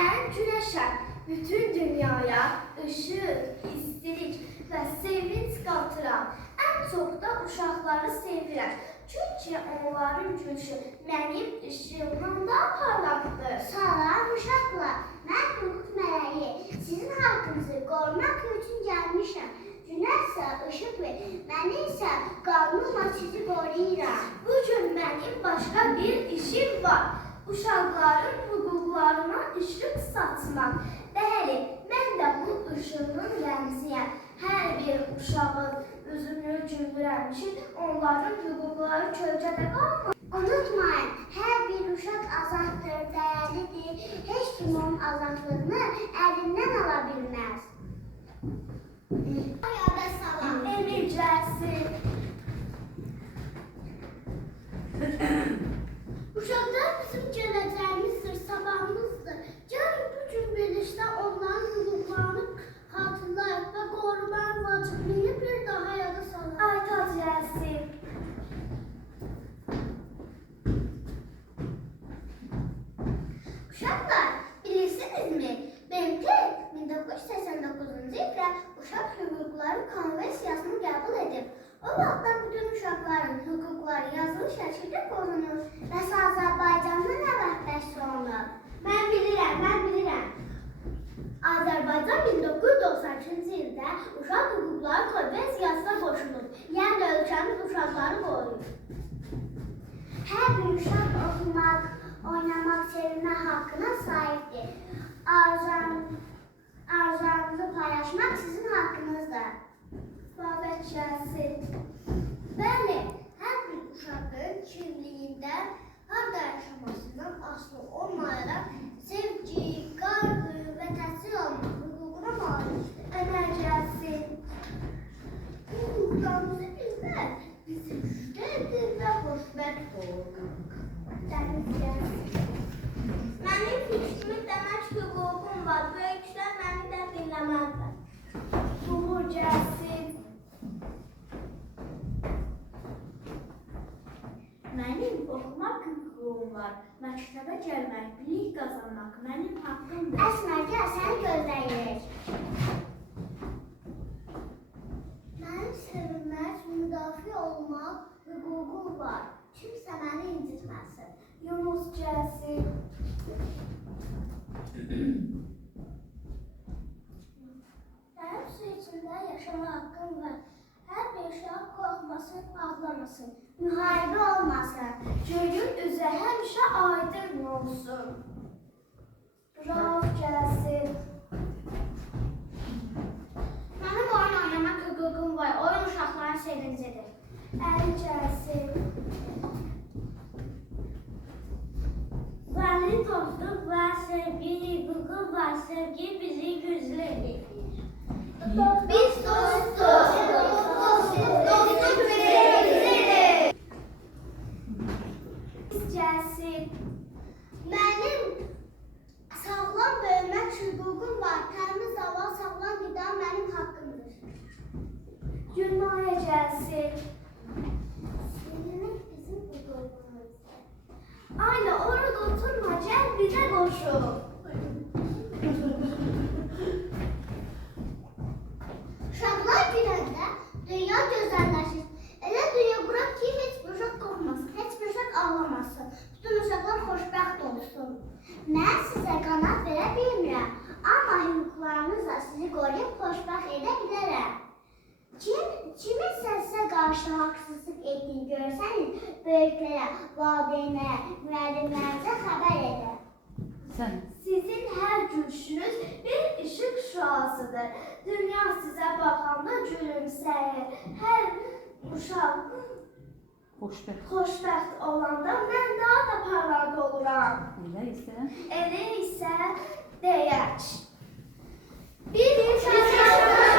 ben güneşim. Bütün dünyaya ışık, istilik ve sevinç qatıram. En çok da uşaqları sevirəm. Çünkü onların gülüşü benim ışığımdan daha parlaqdır. Salam uşaqlar, mən hüquq mələyi. Sizin haqqınızı qorumaq üçün gəlmişəm. Günəşsə ışıq ver, mən isə qanunla sizi qoruyuram. Bugün benim başka bir işim var. Uşaqların hüquqlarına ışıq saçmaq. Bəli, mən də bu ışığın rəmziyəm. Hər bir uşağın üzünü güldürəm ki, onların hüquqları kölgədə qalmır. Unutmayın, hər bir uşaq azaddır, dəyərlidir. Heç kim onun azadlığını əlindən ala bilməz. Ayada salam. Emir gəlsin. Uşaqlar bizim gələcəyimizdir, sabahımızdır. Gəlin bugün birlikdə onların hüquqlarını xatırlayıb və qorumaq vacibliyini bir daha yada salaq. Aytac gəlsin. Uşaqlar, bilirsinizmi? BMT 1989-cu ildə Uşaq Hüquqları Konvensiyasını qəbul edib. O vaxtda bütün uşaqların hüquqları yazılı şəkildə qorunur və Azərbaycanda nə vaxt bəs olunub? Mən bilirəm. Azərbaycan 1992-ci ildə Uşaq Hüquqları Konvensiyasına qoşulub. Yəni ölkəmiz uşaqları qoruyur. Hər bir uşaq oxumaq, oynamaq, sevinmək haqqına sahibdir. Arzularınızı paylaşmaq sizin haqqınızdır. Babət gəlsin. Bəli, hər bir uşağın kimliyindən, harda yaşamasından asılı olmayaraq sevgi, qarğı və təhsil almaq hüququna malikdir. Əmər gəlsin. Bu hüquqlarımızı bilmək bizi güclü edir və xoşbəxt olur. Dəniz gəlsin. Mənim fikrimi demək hüququm var. Böyüklər məni də dinləməzlər. Uğur gəlsin. Mənim oxumaq hüququm var. Məktəbə gəlmək, bilik qazanmaq mənim haqqımdır. Əsmər, gəl, səni gözləyirik. Mənim sevilmək, müdafiə olmaq hüququm var. Kimsə məni incitməsin. Yunus gəlsin. Mənim su içində yaşama haqqım var. Hər bir uşaq qorxmasın, ağlamasın. Müharibə olmasın. Göyün üzü həmişə aydın olsun. Rauf gəlsin. Mənim oyun oynamaq hüququm var. Oyun uşaqların sevincidir. Əli gəlsin. Vali dostluq var, sevgi hüququ var. Sevgi bizi güclü edir. Biz dostuz. Dostluq bizimdir. Gəlsin. Mənim sağlam böyümək hüququm var. Təmiz hava, sağlam qida mənim haqqımdır. Gülmaya gəlsin. Sevilmək bizim hüququmuzdur. Ayla orada oturma, gəl bizə qoşul. Uşaqlar güləndə dünya gözəlləşir. Elə dünya quraq ki, heç bir uşaq qorxmasın, heç bir uşaq ağlamasın. Bütün uşaqlar xoşbəxt olsun. Mən sizə qanat verə bilmirəm, amma hüquqlarınızla sizi qoruyub xoşbəxt edə bilərəm. Kiminsə sizə qarşı haqsızlıq etdiyini görsəniz, böyüklərə, valideynlərə, müəllimlərinizə xəbər edin. Sizin hər gülüşünüz bir ışıq şüasıdır. Dünya sizə baxanda gülümsəyir. Hər uşaq xoşbəxt olanda mən daha da parlaq oluram. Elə isə deyək. Bir uşaq